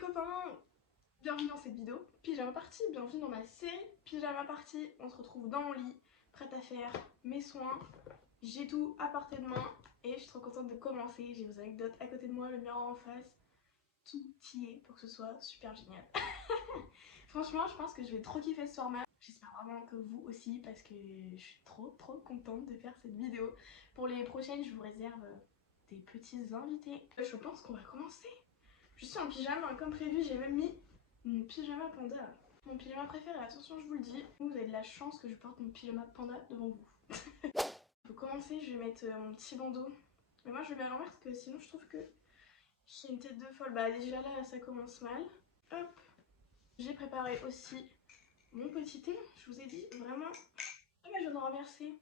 copains, bienvenue dans cette vidéo pyjama party, bienvenue dans ma série pyjama party. On se retrouve dans mon lit, prête à faire mes soins, j'ai tout à portée de main et je suis trop contente de commencer. J'ai vos anecdotes à côté de moi, le miroir en face, tout y est pour que ce soit super génial. Franchement je pense que je vais trop kiffer ce format. J'espère vraiment que vous aussi parce que je suis trop contente de faire cette vidéo. Pour les prochaines je vous réserve des petits invités. Je pense qu'on va commencer. Je suis en pyjama comme prévu, j'ai même mis mon pyjama panda. Mon pyjama préféré, attention je vous le dis. Vous avez de la chance que je porte mon pyjama panda devant vous. Pour commencer je vais mettre mon petit bandeau. Mais moi je vais le l'envers parce que sinon je trouve que j'ai une tête de folle. Bah déjà là ça commence mal. Hop. J'ai préparé aussi mon petit thé. Je vous ai dit vraiment... Ah mais je viens de renverser.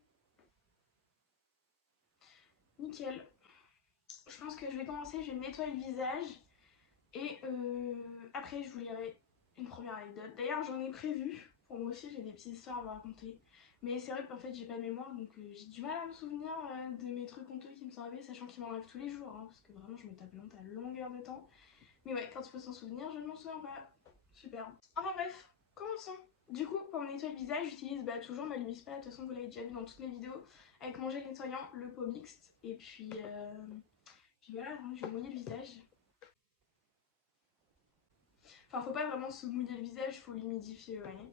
Nickel. Je pense que je vais commencer, je vais me nettoyer le visage. Et après je vous lirai une première anecdote. D'ailleurs j'en ai prévu, pour moi aussi j'ai des petites histoires à vous raconter. Mais c'est vrai qu'en fait j'ai pas de mémoire donc j'ai du mal à me souvenir de mes trucs honteux qui me sont arrivés, sachant qu'ils m'en arrivent tous les jours hein, parce que vraiment je me tape honte à longueur de temps. Mais ouais, quand il faut s'en souvenir, je ne m'en souviens pas. Super. Enfin bref, commençons. Du coup pour me nettoyer le visage j'utilise toujours ma Lumis Spa, de toute façon vous l'avez déjà vu dans toutes mes vidéos, avec mon gel nettoyant, le pot mixte. Et puis voilà, hein, je vais mouiller le visage. Enfin, faut pas vraiment se mouiller le visage, faut l'humidifier, vous voyez.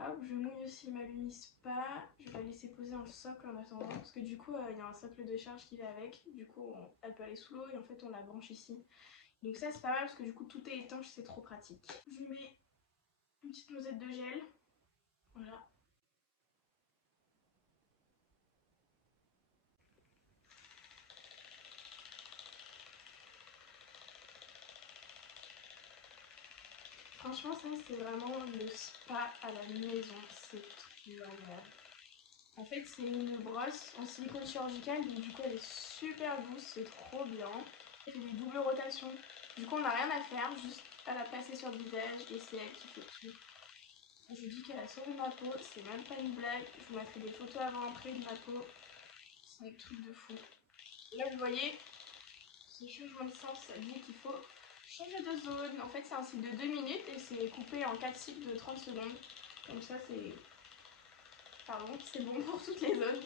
Hop, je mouille aussi ma Lumis Spa. Je vais la laisser poser dans le socle en attendant. Parce que du coup, il y a un socle de charge qui va avec. Du coup, elle peut aller sous l'eau et en fait, on la branche ici. Donc ça, c'est pas mal parce que du coup, tout est étanche, c'est trop pratique. Je mets une petite noisette de gel. Voilà. Franchement, ça, c'est vraiment le spa à la maison. C'est tout agréable. En fait, c'est une brosse en silicone chirurgical, donc du coup, elle est super douce, c'est trop bien. Elle fait des doubles rotations. Du coup, on n'a rien à faire, juste à la placer sur le visage et c'est elle qui fait tout. Je vous dis qu'elle a sauvé ma peau, c'est même pas une blague. Je vous mettrai des photos avant-après de ma peau. C'est un truc de fou. Là, vous voyez, ce changement de sens, ça dit qu'il faut changer de zone. En fait, c'est un cycle de 2 minutes et c'est coupé en 4 cycles de 30 secondes. Comme ça, c'est... Pardon, c'est bon pour toutes les zones.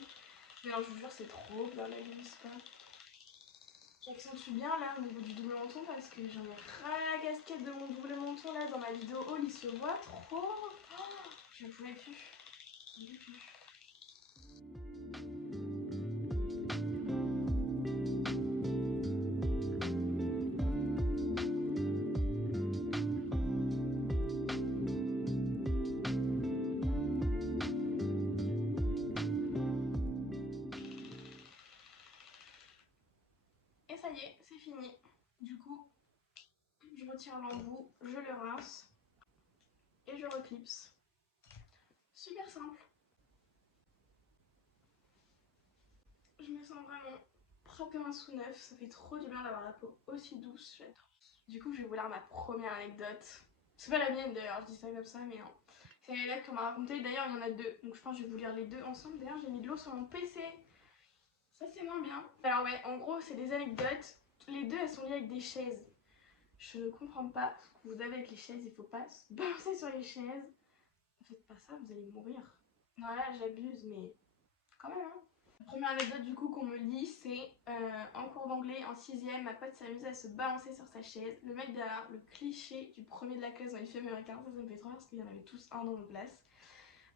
Mais alors, je vous jure, c'est trop bien la Lumis Spa. J'accentue bien là au niveau du double menton parce que j'en ai ras la casquette de mon double menton là dans ma vidéo haul, il se voit trop. Oh, je ne pouvais plus. Je ne pouvais plus. Et ça y est, c'est fini. Du coup, je retire l'embout, je le rince et je reclipse. Super simple. Je me sens vraiment propre comme un sous neuf, ça fait trop du bien d'avoir la peau aussi douce, j'adore. Du coup, je vais vous lire ma première anecdote. C'est pas la mienne d'ailleurs, je dis ça comme ça, mais non. C'est une anecdote qu'on m'a racontée, d'ailleurs il y en a deux, donc je pense que je vais vous lire les deux ensemble. D'ailleurs j'ai mis de l'eau sur mon PC, ça c'est moins bien. Alors ouais, en gros c'est des anecdotes, les deux elles sont liées avec des chaises. Je ne comprends pas ce que vous avez avec les chaises, il faut pas se balancer sur les chaises. Ne faites pas ça, vous allez mourir. Non là j'abuse, mais quand même hein. La première anecdote du coup qu'on me lit, c'est en cours d'anglais en 6ème, ma pote s'amuse à se balancer sur sa chaise. Le mec derrière, le cliché du premier de la classe dans les films américains, ça me fait trop rire parce qu'il y en avait tous un dans nos classes.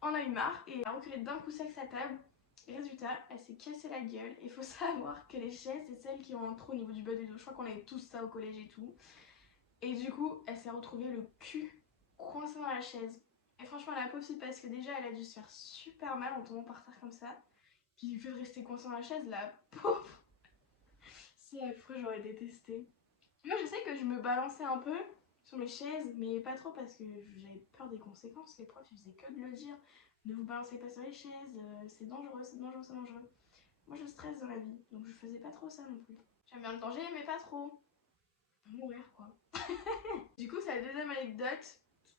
On a eu marre et elle a reculé d'un coup sec sa table. Et résultat, elle s'est cassé la gueule. Et il faut savoir que les chaises, c'est celles qui ont un trou au niveau du bas du dos. Je crois qu'on avait tous ça au collège et tout. Et du coup, elle s'est retrouvée le cul coincé dans la chaise. Et franchement, la pauvre fille, parce que déjà, elle a dû se faire super mal en tombant par terre comme ça. Puis le fait de rester coincé dans la chaise, la pauvre. C'est affreux, j'aurais détesté. Moi je sais que je me balançais un peu sur mes chaises, mais pas trop parce que j'avais peur des conséquences. Les profs ils faisaient que de le dire. Ne vous balancez pas sur les chaises, c'est dangereux, c'est dangereux, c'est dangereux. Moi je stresse dans la vie, donc je faisais pas trop ça non plus. J'aime bien le danger, mais pas trop. Mourir quoi. Du coup c'est la deuxième anecdote.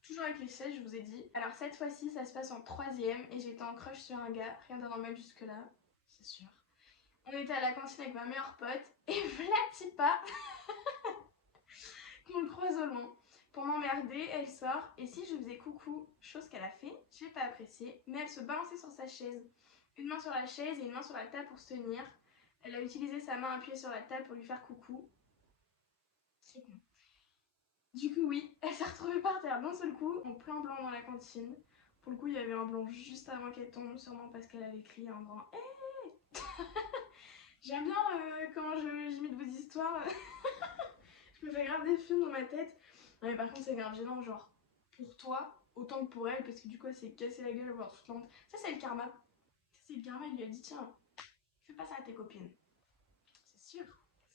Toujours avec les chaises, je vous ai dit. Alors cette fois-ci ça se passe en 3ème et j'étais en crush sur un gars. Rien d'anormal jusque là, c'est sûr. On était à la cantine avec ma meilleure pote et vlati pas qu'on le croise au loin. Pour m'emmerder, elle sort et si je faisais coucou, chose qu'elle a fait, j'ai pas apprécié, mais elle se balançait sur sa chaise. Une main sur la chaise et une main sur la table pour se tenir. Elle a utilisé sa main appuyée sur la table pour lui faire coucou. C'est con. Du coup oui, elle s'est retrouvée par terre d'un seul coup, en plein blanc dans la cantine. Pour le coup il y avait un blanc juste avant qu'elle tombe, sûrement parce qu'elle avait crié un grand hey. J'aime bien comment j'imite vos histoires. Je me fais grave des films dans ma tête. Ouais, par contre c'est grave gênant, genre pour toi autant que pour elle, parce que du coup elle s'est cassée la gueule à voir toute la honte. Ça c'est le karma. Ça c'est le karma, il lui a dit tiens, fais pas ça à tes copines. C'est sûr,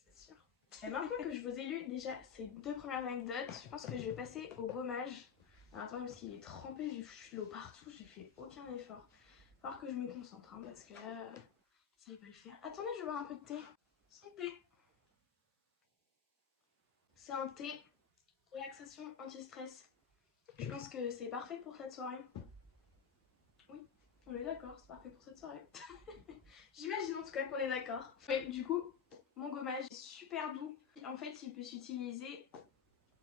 c'est sûr. Et maintenant que je vous ai lu déjà ces 2 premières anecdotes, je pense que je vais passer au gommage. Alors attendez, parce qu'il est trempé, j'ai foutu de l'eau partout, j'ai fait aucun effort. Il va falloir que je me concentre, hein, parce que là, ça va pas le faire. Attendez, je vais boire un peu de thé. Santé. C'est un thé relaxation anti-stress. Je pense que c'est parfait pour cette soirée. Oui, on est d'accord, c'est parfait pour cette soirée. J'imagine en tout cas qu'on est d'accord. Oui, du coup, mon gommage est super doux. En fait, il peut s'utiliser...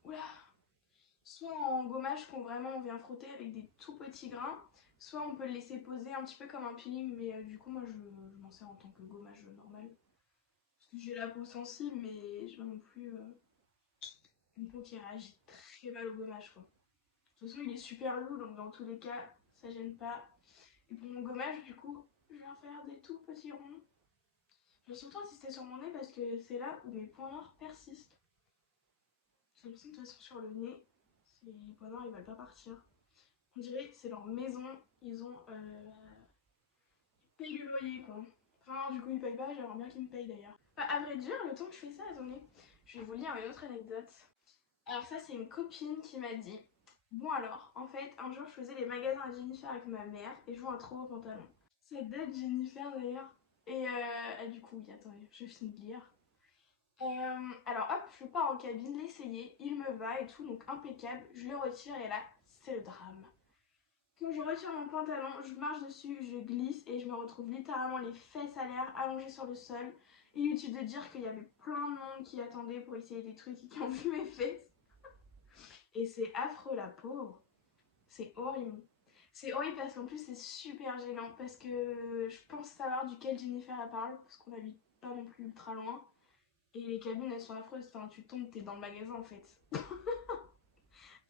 Oula, soit en gommage qu'on vraiment vient frotter avec des tout petits grains, soit on peut le laisser poser un petit peu comme un peeling, mais du coup moi je m'en sers en tant que gommage normal. Parce que j'ai la peau sensible, mais je veux non plus une peau qui réagit très mal au gommage quoi. De toute façon il est super lourd, donc dans tous les cas ça gêne pas. Et pour mon gommage du coup, je viens faire des tout petits ronds. Je vais surtout insister sur mon nez parce que c'est là où mes points noirs persistent. J'ai l'impression que de toute façon sur le nez, les points noirs ils veulent pas partir. On dirait que c'est leur maison, ils ont payé le loyer quoi. Enfin du coup ils payent pas, j'aimerais bien qu'ils me payent d'ailleurs. Bah, à vrai dire, le temps que je fais ça, attendez, je vais vous lire une autre anecdote. Alors ça c'est une copine qui m'a dit, bon alors, en fait un jour je faisais les magasins à Jennifer avec ma mère et je vois un trop beau pantalon. Ça date Jennifer d'ailleurs. Et du coup, oui attendez, je finis de lire. Alors hop, je pars en cabine, l'essayer, il me va et tout, donc impeccable, je le retire et là, c'est le drame. Quand je retire mon pantalon, je marche dessus, je glisse et je me retrouve littéralement les fesses à l'air allongées sur le sol. Inutile de dire qu'il y avait plein de monde qui attendait pour essayer des trucs et qui ont vu mes fesses. Et c'est affreux la pauvre. C'est horrible. C'est horrible parce qu'en plus c'est super gênant parce que je pense savoir duquel Jennifer elle parle parce qu'on habite pas non plus ultra loin. Et les cabines elles sont affreuses, enfin tu tombes, t'es dans le magasin en fait.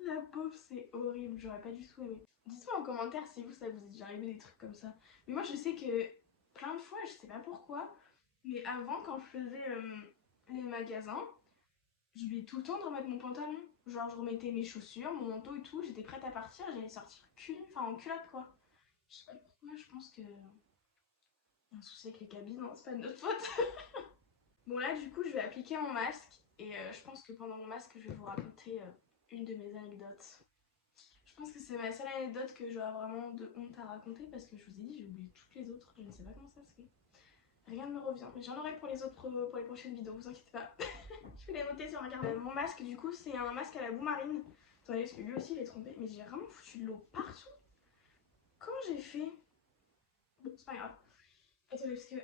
La pauvre, c'est horrible, j'aurais pas du tout aimé. Dites-moi en commentaire si vous, ça vous est déjà arrivé des trucs comme ça. Mais moi je sais que plein de fois, je sais pas pourquoi, mais avant quand je faisais les magasins, je vais tout le temps de remettre mon pantalon. Genre je remettais mes chaussures, mon manteau et tout, j'étais prête à partir, j'allais sortir en culotte quoi. Je sais pas pourquoi, je pense que... y a un souci avec les cabines, non, c'est pas de notre faute. Bon là du coup je vais appliquer mon masque et je pense que pendant mon masque je vais vous raconter une de mes anecdotes. Je pense que c'est ma seule anecdote que j'aurai vraiment de honte à raconter parce que je vous ai dit j'ai oublié toutes les autres, je ne sais pas comment ça se fait. Rien ne me revient, mais j'en aurai pour les autres, pour les prochaines vidéos, vous inquiétez pas. Je vais les noter sur un carnet. Mon masque du coup c'est un masque à la boue marine. Attendez parce que lui aussi il est trempé, mais j'ai vraiment foutu de l'eau partout. Comment j'ai fait? Bon c'est pas grave. Attendez parce que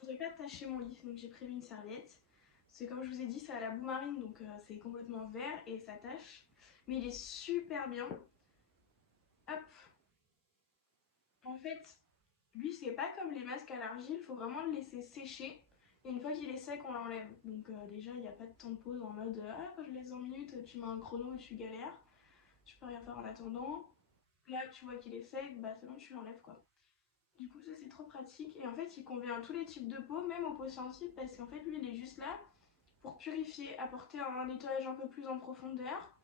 je voudrais pas tacher mon lit, donc j'ai prévu une serviette. Parce que comme je vous ai dit c'est à la boue marine donc c'est complètement vert et ça tâche. Mais il est super bien. Hop. En fait, lui c'est pas comme les masques à l'argile, faut vraiment le laisser sécher. Et une fois qu'il est sec, on l'enlève. Donc déjà, il n'y a pas de temps de pause en mode ah, quand je laisse 20 minutes, tu mets un chrono et tu galères. Tu peux rien faire en attendant. Là, tu vois qu'il est sec, bah c'est bon, tu l'enlèves quoi. Du coup, ça c'est trop pratique. Et en fait, il convient à tous les types de peau, même aux peaux sensibles, parce qu'en fait, lui il est juste là pour purifier, apporter un nettoyage un peu plus en profondeur.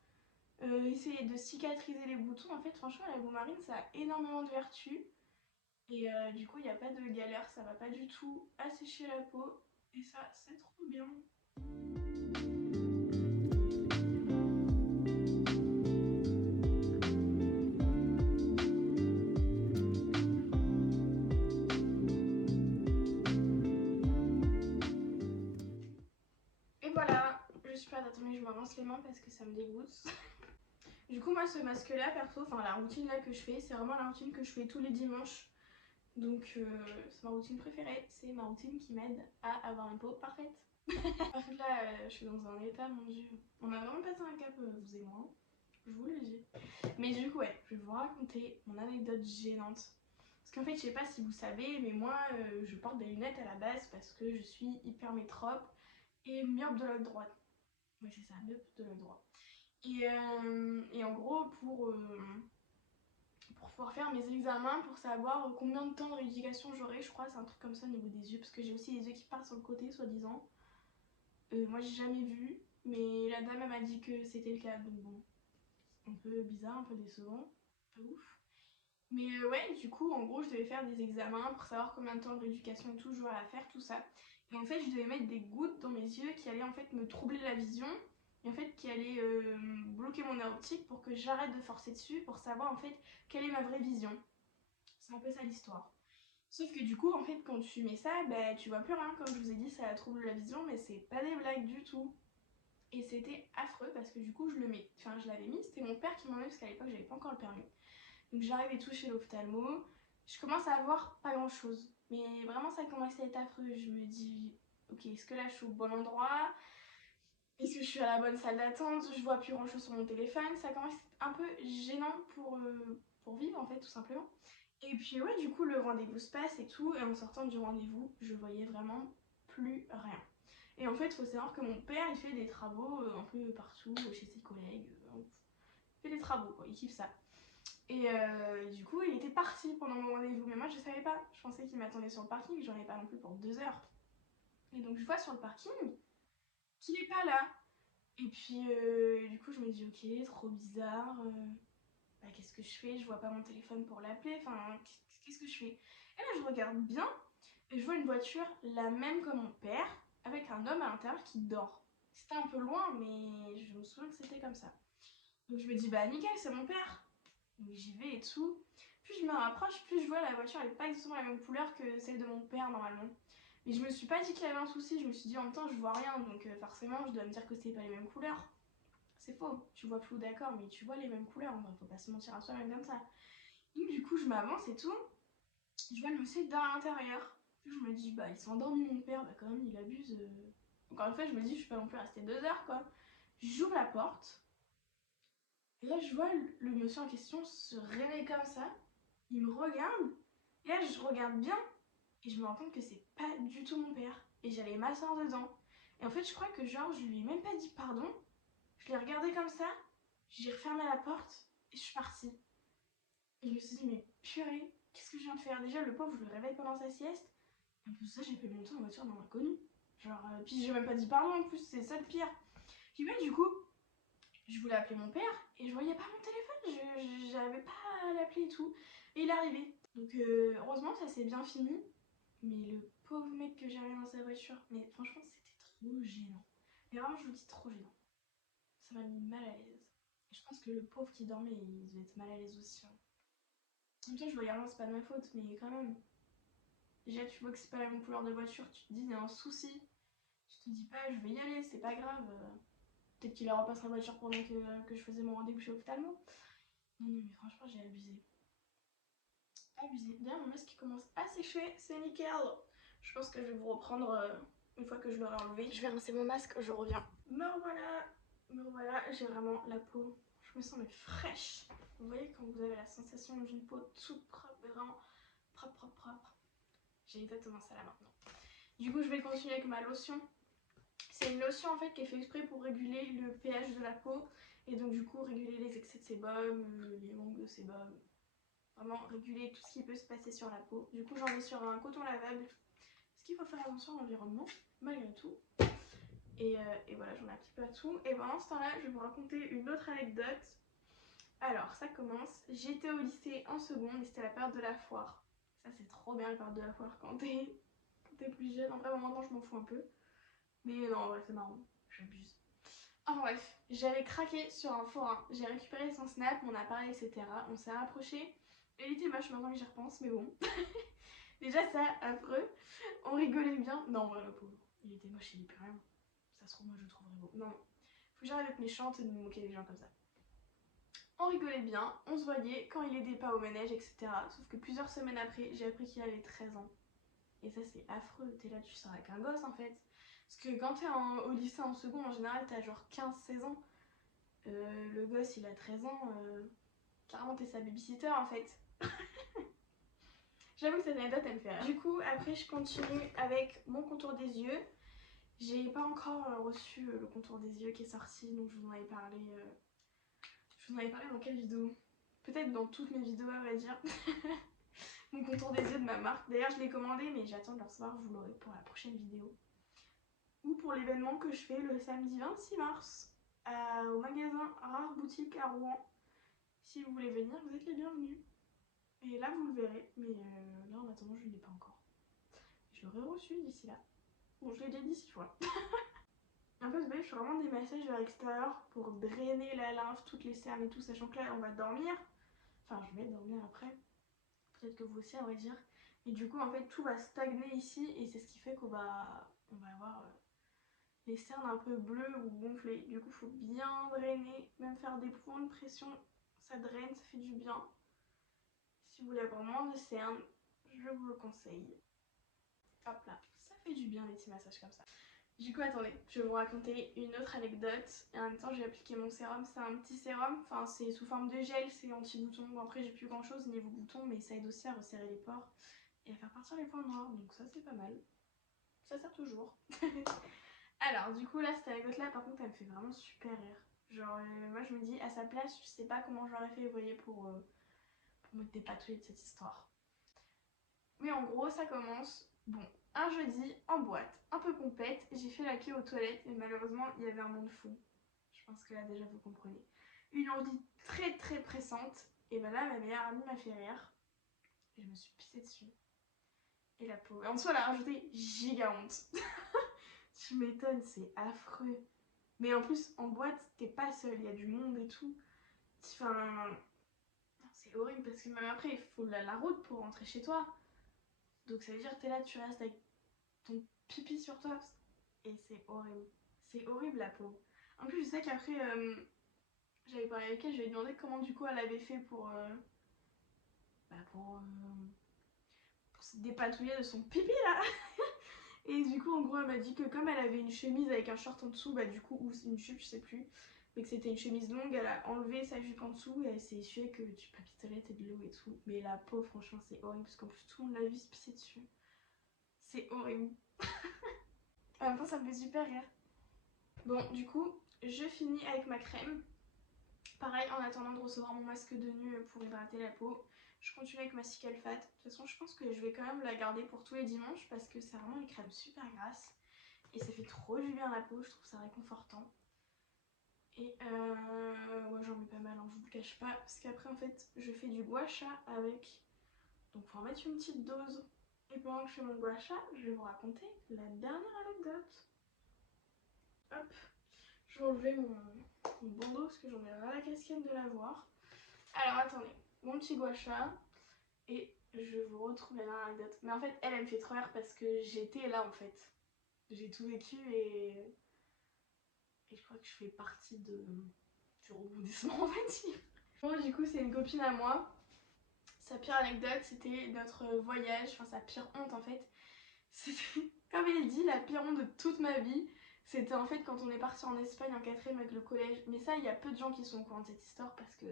Essayer de cicatriser les boutons. En fait, franchement, la boue marine ça a énormément de vertus. Et du coup, il n'y a pas de galère, ça va pas du tout assécher la peau. Et ça, c'est trop bien. Et voilà, je suis prête. Attendez, je me rince les mains parce que ça me dégoûte. Du coup, moi, ce masque-là, perso, enfin la routine là que je fais, c'est vraiment la routine que je fais tous les dimanches. Donc, c'est ma routine préférée. C'est ma routine qui m'aide à avoir une peau parfaite. Par contre là, je suis dans un état, mon dieu. On a vraiment passé un cap, vous et moi. Je vous le dis. Mais du coup, ouais, je vais vous raconter mon anecdote gênante. Parce qu'en fait, je sais pas si vous savez, mais moi, je porte des lunettes à la base parce que je suis hyper métrope et myope de l'œil droit. Ouais, c'est ça, myope de l'œil droit. Et en gros, pour pouvoir faire mes examens, pour savoir combien de temps de rééducation j'aurai, je crois, c'est un truc comme ça au niveau des yeux, parce que j'ai aussi les yeux qui partent sur le côté, soi-disant. Moi, j'ai jamais vu, mais la dame, elle m'a dit que c'était le cas, donc bon, un peu bizarre, un peu décevant, pas ouf. Mais ouais, du coup, en gros, je devais faire des examens pour savoir combien de temps de rééducation et tout j'aurais à faire, tout ça. Et en fait, je devais mettre des gouttes dans mes yeux qui allaient en fait me troubler la vision et en fait qui allaient bloquer mon nerf optique pour que j'arrête de forcer dessus pour savoir en fait quelle est ma vraie vision. C'est un peu ça l'histoire. Sauf que du coup, en fait, quand tu mets ça, bah, tu vois plus rien. Comme je vous ai dit, ça trouble la vision, mais c'est pas des blagues du tout. Et c'était affreux parce que du coup, je l'avais mis. C'était mon père qui m'en met parce qu'à l'époque, j'avais pas encore le permis. Donc j'arrive et tout chez l'ophtalmo. Je commence à voir pas grand chose. Mais vraiment, ça commence à être affreux. Je me dis, ok, est-ce que là, je suis au bon endroit? Est-ce que je suis à la bonne salle d'attente? Je vois plus grand chose sur mon téléphone. Ça commence à être un peu gênant pour vivre, en fait, tout simplement. Et puis ouais, du coup, le rendez-vous se passe et tout. Et en sortant du rendez-vous, je voyais vraiment plus rien. Et en fait, il faut savoir que mon père, il fait des travaux un peu partout, chez ses collègues. Il fait des travaux, quoi. Il kiffe ça. Et du coup, il était parti pendant mon rendez-vous. Mais moi, je savais pas. Je pensais qu'il m'attendait sur le parking. J'en ai pas non plus pour 2 heures. Et donc, je vois sur le parking qu'il est pas là. Et puis, du coup, je me dis, ok, trop bizarre. Bah, qu'est-ce que je fais? Je vois pas mon téléphone pour l'appeler. Enfin, qu'est-ce que je fais? Et là, je regarde bien. Et je vois une voiture, la même que mon père, avec un homme à l'intérieur qui dort. C'était un peu loin, mais je me souviens que c'était comme ça. Donc je me dis, bah nickel, c'est mon père. Donc j'y vais et tout. Plus je me rapproche, plus je vois la voiture, elle est pas exactement la même couleur que celle de mon père normalement. Mais je me suis pas dit qu'il y avait un souci, je me suis dit en même temps je vois rien, donc forcément je dois me dire que c'est pas les mêmes couleurs. C'est faux, tu vois flou d'accord, mais tu vois les mêmes couleurs, en vrai, faut pas se mentir à soi-même comme ça. Donc du coup je m'avance et tout, je vois le monsieur dort à l'intérieur. Puis je me dis, bah il s'est endormi mon père, bah quand même il abuse. Encore une fois je me dis, je suis pas non plus restée 2 heures quoi. J'ouvre la porte, et là, je vois le monsieur en question se réveiller comme ça. Il me regarde. Et là, je regarde bien. Et je me rends compte que c'est pas du tout mon père. Et j'allais m'asseoir dedans. Et en fait, je crois que genre, je lui ai même pas dit pardon. Je l'ai regardé comme ça. J'ai refermé la porte. Et je suis partie. Et je me suis dit, mais purée, qu'est-ce que je viens de faire? Déjà, le pauvre, je le réveille pendant sa sieste. Et en plus, ça, j'ai fait mon temps en voiture dans l'inconnu. Genre, puis j'ai même pas dit pardon en plus, c'est ça le pire. Puis ouais, du coup, je voulais appeler mon père et je voyais pas mon téléphone, j'avais pas à l'appeler et tout. Et il est arrivé. Donc heureusement ça s'est bien fini. Mais le pauvre mec que j'avais dans sa voiture, mais franchement c'était trop gênant. Mais vraiment je vous dis trop gênant. Ça m'a mis mal à l'aise. Et je pense que le pauvre qui dormait, il devait être mal à l'aise aussi, hein. En même temps je voyais rien, c'est pas de ma faute, mais quand même. Déjà tu vois que c'est pas la même couleur de voiture, tu te dis il y a un souci. Tu te dis pas je vais y aller, c'est pas grave. Peut-être qu'il a repassé la voiture pendant que je faisais mon rendez-vous chez l'ophtalmo. Non, non, mais franchement, j'ai abusé. Abusé. D'ailleurs, mon masque qui commence à sécher, c'est nickel. Je pense que je vais vous reprendre une fois que je l'aurai enlevé. Je vais rincer mon masque, je reviens. Me revoilà, j'ai vraiment la peau. Je me sens mais fraîche. Vous voyez quand vous avez la sensation d'une peau toute propre, vraiment propre. J'ai exactement ça là maintenant. Du coup, je vais continuer avec ma lotion. C'est une lotion en fait qui est faite exprès pour réguler le pH de la peau et donc du coup réguler les excès de sébum, les manques de sébum, vraiment réguler tout ce qui peut se passer sur la peau. Du coup j'en mets sur un coton lavable, parce qu'il faut faire attention à l'environnement malgré tout. Et voilà, j'en ai un petit peu à tout. Et pendant ce temps-là, je vais vous raconter une autre anecdote. Alors ça commence, j'étais au lycée en seconde et c'était la période de la foire. Ça c'est trop bien la période de la foire quand t'es plus jeune. En vrai, maintenant je m'en fous un peu. Mais non, ouais, c'est marrant, j'abuse. Enfin bref, j'avais craqué sur un forain. J'ai récupéré son snap, mon appareil, etc. On s'est rapproché. Il était moche maintenant que j'y repense, mais bon. Déjà ça, affreux. On rigolait bien. Non, voilà, pauvre. Il était moche, il est plus rien. Ça se trouve, moi je le trouverais beau. Non, faut que j'arrête d'être méchante et de me moquer des gens comme ça. On rigolait bien, on se voyait quand il aidait pas au manège, etc. Sauf que plusieurs semaines après, j'ai appris qu'il avait 13 ans. Et ça, c'est affreux. T'es là, tu sors avec un gosse en fait. Parce que quand t'es au lycée en second, en général, t'as genre 15-16 ans. Le gosse, il a 13 ans. Carrément, t'es sa babysitter en fait. J'avoue que cette anecdote, elle me fait rire. Du coup, après, je continue avec mon contour des yeux. J'ai pas encore reçu le contour des yeux qui est sorti, donc je vous en avais parlé. Je vous en avais parlé dans quelle vidéo? Peut-être dans toutes mes vidéos, à vrai dire. Mon contour des yeux de ma marque. D'ailleurs, je l'ai commandé, mais j'attends de le recevoir. Vous l'aurez pour la prochaine vidéo. Ou pour l'événement que je fais le samedi 26 mars au magasin Rare Boutique à Rouen. Si vous voulez venir, vous êtes les bienvenus. Et là, vous le verrez, mais là, en attendant, je ne l'ai pas encore. Je l'aurai reçu d'ici là. Bon, je l'ai déjà dit 6 fois. En fait, vous voyez, je fais vraiment des massages vers l'extérieur pour drainer la lymphe, toutes les cernes et tout, sachant que là, on va dormir. Enfin, je vais dormir après. Peut-être que vous aussi, à vrai dire. Et du coup, en fait, tout va stagner ici et c'est ce qui fait qu'on va avoir les cernes un peu bleues ou gonflées. Du coup, il faut bien drainer, même faire des points de pression. Ça draine, ça fait du bien. Si vous voulez avoir moins de cernes, je vous le conseille. Hop là, ça fait du bien les petits massages comme ça. Du coup, attendez, je vais vous raconter une autre anecdote. Et en même temps, j'ai appliqué mon sérum. C'est un petit sérum, enfin, c'est sous forme de gel, c'est anti-bouton. Bon, après, j'ai plus grand chose niveau bouton, mais ça aide aussi à resserrer les pores et à faire partir les points noirs. Donc, ça, c'est pas mal. Ça sert toujours. Alors, du coup, là, cette anecdote-là, par contre, elle me fait vraiment super rire. Genre, moi, je me dis, à sa place, je sais pas comment j'aurais fait, vous voyez, pour me dépatouiller de cette histoire. Mais en gros, ça commence. Bon, un jeudi, en boîte, un peu pompette, j'ai fait la queue aux toilettes et malheureusement, il y avait un monde fou. Je pense que là, déjà, vous comprenez. Une envie très très pressante. Et ben là, ma meilleure amie m'a fait rire. Et je me suis pissée dessus. Et la pauvre. Et en dessous, elle a rajouté giga honte. Tu m'étonnes, c'est affreux. Mais en plus, en boîte, t'es pas seule, il y a du monde et tout. Enfin, c'est horrible parce que même après, il faut la route pour rentrer chez toi. Donc ça veut dire que t'es là, tu restes avec ton pipi sur toi. Et c'est horrible. C'est horrible la pauvre. En plus, je sais qu'après, j'avais parlé avec elle, je lui ai demandé comment du coup elle avait fait bah, pour se dépatouiller de son pipi là. Et du coup, en gros, elle m'a dit que comme elle avait une chemise avec un short en dessous, bah du coup, ou une jupe, je sais plus, mais que c'était une chemise longue, elle a enlevé sa jupe en dessous et elle s'est essuyée que du papier toilette et de l'eau et tout. Mais la pauvre, franchement, c'est horrible parce qu'en plus, tout le monde l'a vu se pisser dessus. C'est horrible. En même temps, ça me fait super rire. Bon, du coup, je finis avec ma crème. Pareil, en attendant de recevoir mon masque de nu pour hydrater la peau, je continue avec ma Cicalfat. De toute façon, je pense que je vais quand même la garder pour tous les dimanches parce que c'est vraiment une crème super grasse. Et ça fait trop du bien à la peau, je trouve ça réconfortant. Et moi j'en mets pas mal, hein, je vous le cache pas. Parce qu'après, en fait, je fais du gua sha avec. Donc, faut en mettre une petite dose. Et pendant que je fais mon gua sha, je vais vous raconter la dernière anecdote. Hop, je vais enlever mon bandeau parce que j'en ai ras la casquette de l'avoir. Alors attendez, mon petit gua sha et je vous retrouve la dernière anecdote. Mais en fait, elle me fait trop rire parce que j'étais là en fait. J'ai tout vécu et je crois que je fais partie du rebondissement, on va dire. Bon, du coup, c'est une copine à moi. Sa pire anecdote, c'était notre voyage, enfin sa pire honte en fait. C'était, comme elle dit, la pire honte de toute ma vie. C'était en fait quand on est parti en Espagne en 4ème avec le collège. Mais ça, il y a peu de gens qui sont au courant de cette histoire parce que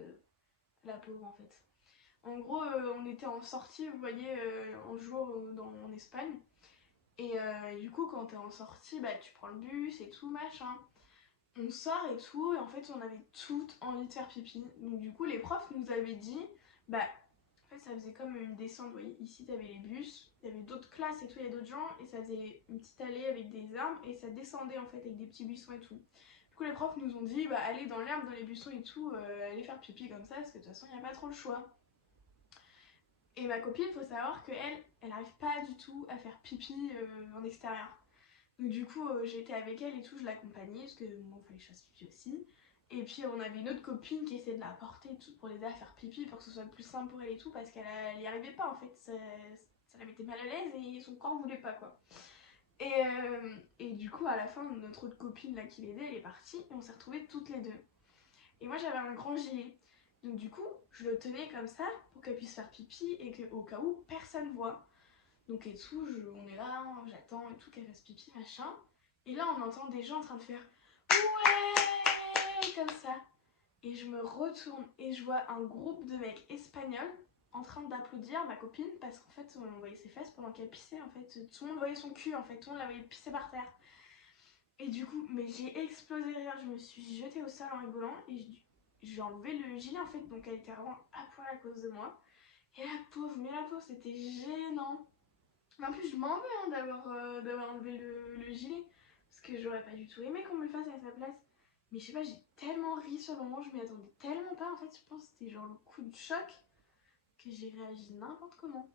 la pauvre en fait. En gros, on était en sortie, vous voyez, un jour en Espagne. Et du coup, quand t'es en sortie, bah tu prends le bus et tout, machin. On sort et tout, et en fait, on avait toutes envie de faire pipi. Donc du coup, les profs nous avaient dit, bah, en fait, ça faisait comme une descente, vous voyez, ici, t'avais les bus, il y avait d'autres classes et tout, il y a d'autres gens, et ça faisait une petite allée avec des arbres, et ça descendait, en fait, avec des petits buissons et tout. Du coup, les profs nous ont dit, bah, allez dans l'herbe, dans les buissons et tout, allez faire pipi comme ça, parce que de toute façon, il n'y a pas trop le choix. Et ma copine, faut savoir qu'elle, elle n'arrive pas du tout à faire pipi en extérieur. Donc du coup, j'étais avec elle et tout, je l'accompagnais parce que bon, fallait que je fasse pipi aussi. Et puis on avait une autre copine qui essayait de la porter et tout pour l'aider à faire pipi pour que ce soit plus simple pour elle et tout parce qu'elle n'y arrivait pas en fait. Ça la mettait mal à l'aise et son corps voulait pas quoi. Et du coup, à la fin, notre autre copine là qui l'aidait, elle est partie et on s'est retrouvées toutes les deux. Et moi j'avais un grand gilet. Donc du coup, je le tenais comme ça pour qu'elle puisse faire pipi et qu'au cas où personne voit. Donc et tout, on est là, j'attends et tout qu'elle fasse pipi, machin. Et là on entend des gens en train de faire ouais comme ça. Et je me retourne et je vois un groupe de mecs espagnols en train d'applaudir ma copine parce qu'en fait on voyait ses fesses pendant qu'elle pissait en fait. Tout le monde voyait son cul en fait, tout le monde la voyait pisser par terre. Et du coup, mais j'ai explosé de rire, je me suis jetée au sol en rigolant et j'ai enlevé le gilet en fait, donc elle était vraiment à poil à cause de moi. Et la pauvre, c'était gênant. Mais en plus, je m'en veux hein, d'avoir enlevé le gilet. Parce que j'aurais pas du tout aimé qu'on me le fasse à sa place. Mais je sais pas, j'ai tellement ri sur le moment, je m'y attendais tellement pas. En fait, je pense que c'était genre le coup de choc que j'ai réagi n'importe comment.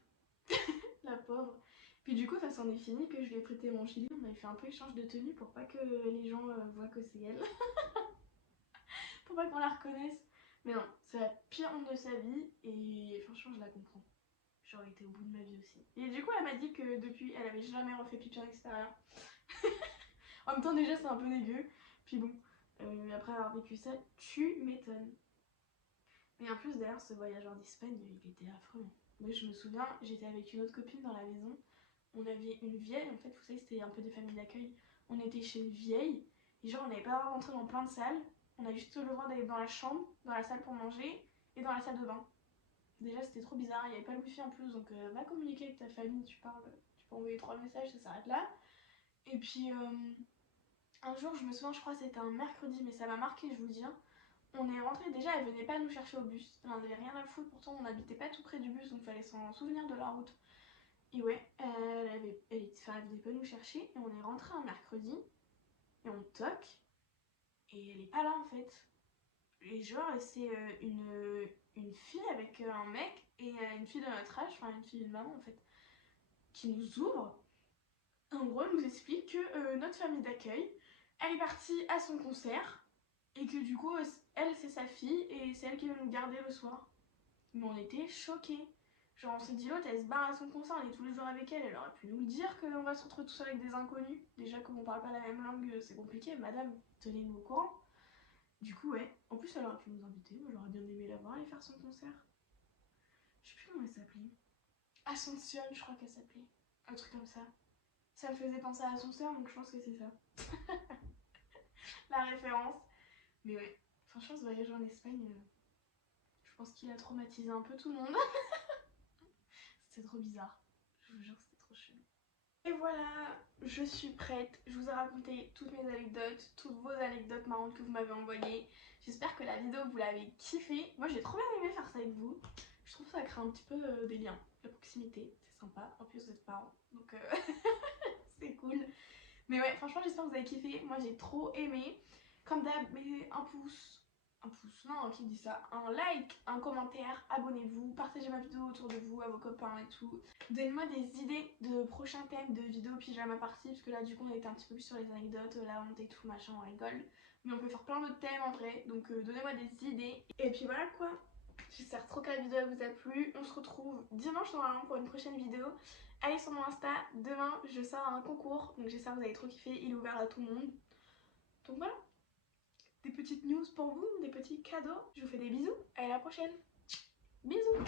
La pauvre. Puis du coup, ça s'en est fini que je lui ai prêté mon gilet. On avait fait un peu échange de tenue pour pas que les gens voient que c'est elle. Pour pas qu'on la reconnaisse. Mais non, c'est la pire honte de sa vie et franchement, je la comprends. J'aurais été au bout de ma vie aussi. Et du coup, elle m'a dit que depuis, elle avait jamais refait pipi en extérieur. En même temps, déjà, c'est un peu dégueu. Puis bon, après avoir vécu ça, tu m'étonnes. Mais en plus, d'ailleurs, ce voyageur d'Espagne, il était affreux. Moi, je me souviens, j'étais avec une autre copine dans la maison. On avait une vieille, en fait, vous savez, c'était un peu des familles d'accueil. On était chez une vieille, et genre, on n'avait pas le droit d'entrer dans plein de salles. On a juste le droit d'aller dans la chambre, dans la salle pour manger, et dans la salle de bain. Déjà, c'était trop bizarre, il n'y avait pas le wifi en plus, donc va communiquer avec ta famille, tu parles, tu peux envoyer 3 messages, ça s'arrête là. Et puis, un jour, je me souviens, je crois que c'était un mercredi, mais ça m'a marqué, je vous dis. Hein. On est rentré, déjà, elle venait pas nous chercher au bus. Elle en avait rien à foutre, pourtant on n'habitait pas tout près du bus, donc fallait s'en souvenir de la route. Et ouais, elle venait pas nous chercher, et on est rentré un mercredi, et on toque, et elle est pas là en fait. Et genre, c'est une fille avec un mec, et une fille de notre âge, enfin une fille de maman en fait, qui nous ouvre. En gros, elle nous explique que notre famille d'accueil, elle est partie à son concert, et que du coup, elle c'est sa fille, et c'est elle qui veut nous garder le soir. Mais on était choqués. Genre on s'est dit l'autre elle se barre à son concert, on est tous les jours avec elle, elle aurait pu nous le dire qu'on va se retrouver tout seul avec des inconnus. Déjà comme on parle pas la même langue c'est compliqué, madame, tenez-nous au courant. Du coup ouais, en plus elle aurait pu nous inviter, moi j'aurais bien aimé la voir aller faire son concert. Je sais plus comment elle s'appelait. Ascension je crois qu'elle s'appelait, un truc comme ça. Ça me faisait penser à Ascenseur donc je pense que c'est ça. La référence. Mais ouais, franchement ce voyage en Espagne, je pense qu'il a traumatisé un peu tout le monde. C'était trop bizarre. Je vous jure, c'était trop chelou. Et voilà, je suis prête. Je vous ai raconté toutes mes anecdotes, toutes vos anecdotes marrantes que vous m'avez envoyées. J'espère que la vidéo vous l'avez kiffé. Moi j'ai trop bien aimé faire ça avec vous. Je trouve que ça crée un petit peu des liens, de la proximité, c'est sympa. En plus vous êtes parents, donc c'est cool. Mais ouais, franchement j'espère que vous avez kiffé. Moi j'ai trop aimé. Comme d'hab, mettez un pouce, non, qui dit ça, un like, un commentaire, abonnez-vous, partagez ma vidéo autour de vous, à vos copains et tout. Donnez-moi des idées de prochains thèmes de vidéos pyjama party, parce que là du coup on était un petit peu plus sur les anecdotes, la honte et tout, machin, on rigole. Mais on peut faire plein d'autres thèmes en vrai, donc donnez-moi des idées. Et puis voilà quoi, j'espère trop que la vidéo vous a plu. On se retrouve dimanche normalement pour une prochaine vidéo. Allez sur mon Insta, demain je sors à un concours, donc j'espère que vous avez trop kiffé, il est ouvert à tout le monde. Donc voilà. Des petites news pour vous, des petits cadeaux. Je vous fais des bisous, à la prochaine. Bisous.